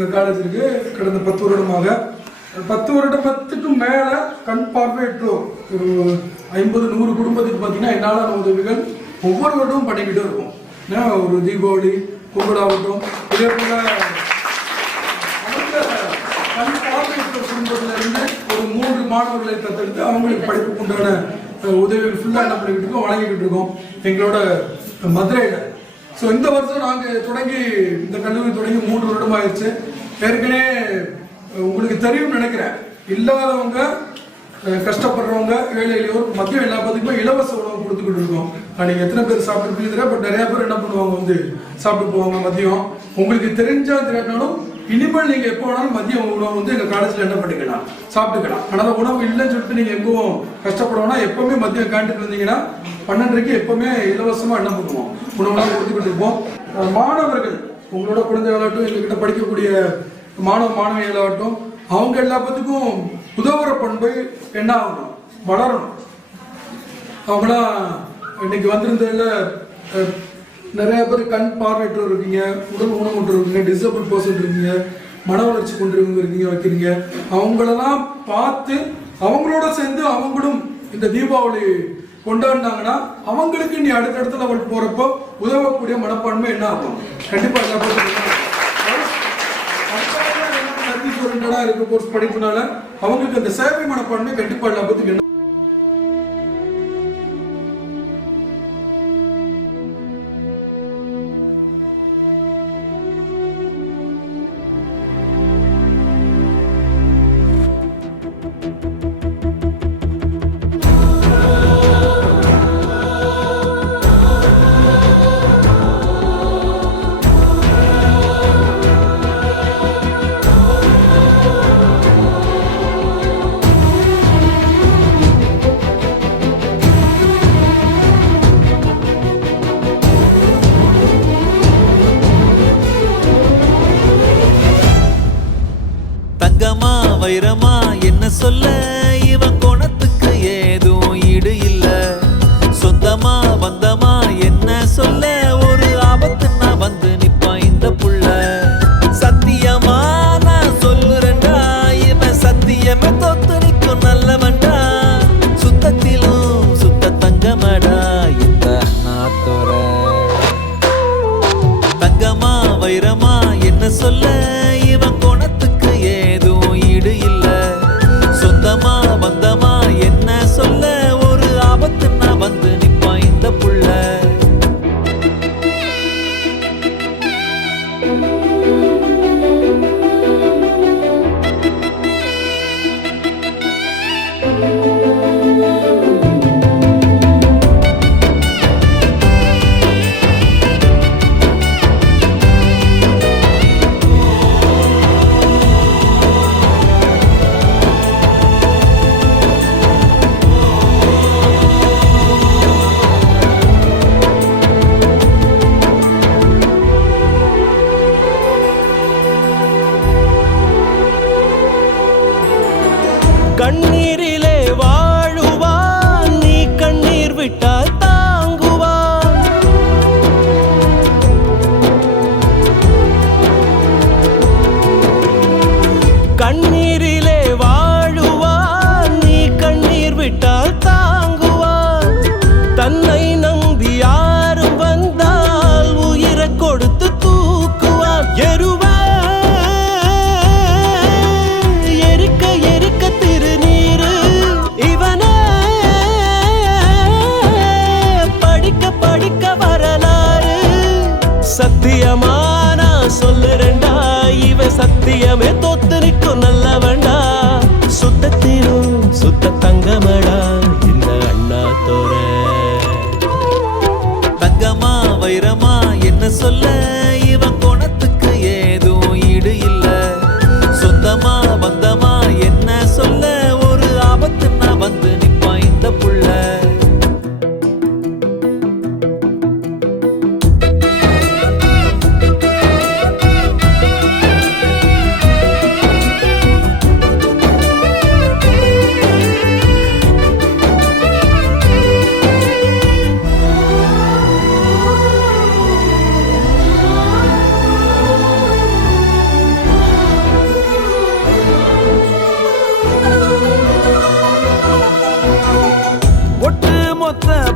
எங்கள் காலேஜிற்கு கடந்த 10 வருடமாக 10 வருடத்துக்கும் மேலே கண் பார்வையற்றோர் ஒரு 50-100 குடும்பத்துக்கு பார்த்தீங்கன்னா என்னாலான உதவிகள் ஒவ்வொரு வருடமும் பண்ணிக்கிட்டே இருக்கும். ஏன்னா ஒரு தீபாவளி பொங்கல் ஆகட்டும், இதே போல கண் பார்வையற்றோர் குடும்பத்தில் இருந்து ஒரு 3 மாணவர்களை தத்தெடுத்து அவங்களுக்கு படிப்புக்கு உண்டான உதவிகள் ஃபுல்லாக என்ன பண்ணிக்கிட்டு இருக்கோம், வழங்கிக்கிட்டு இருக்கோம் எங்களோட மதுரையில். ஸோ இந்த வருஷம் நாங்கள் தொடங்கி இந்த கல்லூரி தொடங்கி 3 வருடம் ஆயிடுச்சு. ஏற்கனவே உங்களுக்கு தெரியும் நினைக்கிறேன், இல்லாதவங்க கஷ்டப்படுறவங்க ஏழை எளியோர் மதியம் எல்லா பத்துக்குமே இலவச உணவு கொடுத்துக்கிட்டு இருக்கோம். நீங்கள் எத்தனை பேர் சாப்பிட்டுருப்பீங்க, பட் நிறைய பேர் என்ன பண்ணுவாங்க வந்து சாப்பிட்டு போவாங்க மதியம். உங்களுக்கு தெரிஞ்சா தெரியாட்டாலும் இனிமேல் நீங்கள் எப்போ வேணாலும் மதியம் உணவு வந்து எங்கள் காலேஜில் என்ன பண்ணிக்கலாம், சாப்பிட்டுக்கலாம். ஆனால் உணவு இல்லைன்னு சொல்லிட்டு நீங்கள் எங்கும் கஷ்டப்படுவோம்னா எப்பவுமே மதியம் கேண்டீன் வந்தீங்கன்னா 12:30 எப்பவுமே இலவசமாக என்ன பண்ணுவோம், உணவுலாம் கொடுத்துக்கிட்டு இருப்போம். மாணவர்கள் உங்களோட குழந்தைகளாகட்டும் எங்ககிட்ட படிக்கக்கூடிய மாணவிகளாகட்டும் அவங்க எல்லா பத்துக்கும் உதவுற பண்பு என்ன ஆகணும், வளரணும். அவங்களாம் இன்னைக்கு வந்திருந்ததுல நிறைய பேர் கண் பார்வையற்றோர் இருக்கீங்க, உடல் ஊனமுற்றோர் இருக்கீங்க, டிசபிள் பர்சன் இருக்கீங்க, மன வளர்ச்சி கொண்டிருக்கவங்க இருக்கீங்க வைக்கிறீங்க. அவங்களெல்லாம் பார்த்து அவங்களோட சேர்ந்து அவங்களும் இந்த தீபாவளி கொண்டாடினாங்கன்னா அவங்களுக்கு நீ அடுத்தடுத்த லெவல் போறப்போ உதவக்கூடிய மனப்பான்மை என்ன ஆகும், கண்டிப்பா எல்லா பேரும் இருக்க கோர்ஸ் படிப்புனால அவங்களுக்கு அந்த சேவை மனப்பான்மை கண்டிப்பா எல்லா பத்துக்கு. வைரமா என்ன சொல்ல, இவன் குணத்துக்கு ஏதும் ஈடு இல்ல. சொந்தமா வந்தமா என்ன சொல்ல, ஒரு ஆபத்துன்னா வந்து நிப்பான் இந்த புள்ள. சத்தியமா நான் சொல்லுறேன்டா, இவன் சத்தியமே தொத்து நிற்கும் நல்லவன்டா. சுத்தத்திலும் சுத்த தங்கமடா இந்த நாத்தோர. தங்கமா வைரமா என்ன சொல்ல, இவன் குணத்துக்கு ஏதும் ஈடு இல்ல. சொந்தமா வந்தமா என்ன சொல்ல, ஒரு ஆபத்துன்னா வந்து நிப்பான் இந்த புள்ள. கண்ணீரிலே வாழுவான், நீ கண்ணீர் விட்டால் தாங்குவான். கண்ணீரிலே வாழுவான், நீ கண்ணீர் விட்டால் தாங்குவான். தன்னை நம்பி யாரும் வந்தால் உயிரை கொடுத்து தூக்குவான். எருவ சத்தியமா நான் சொல்லுறேன்டா, இவன் சத்தியமே தோத்து நிற்கும் நல்லவன்டா. சுத்தத்திலும் சுத்த தங்கமடா இந்த அண்ணா தோர. தங்கமா வைரமா என்ன சொல்ல, இவன் குணத்துக்கு ஏதும் ஈடு இல்ல. சொந்தமா வந்தமா என்ன சொல்ல, ஒரு ஆபத்துன்னா வந்து நிப்பான் இந்த புள்ள. ஒத்த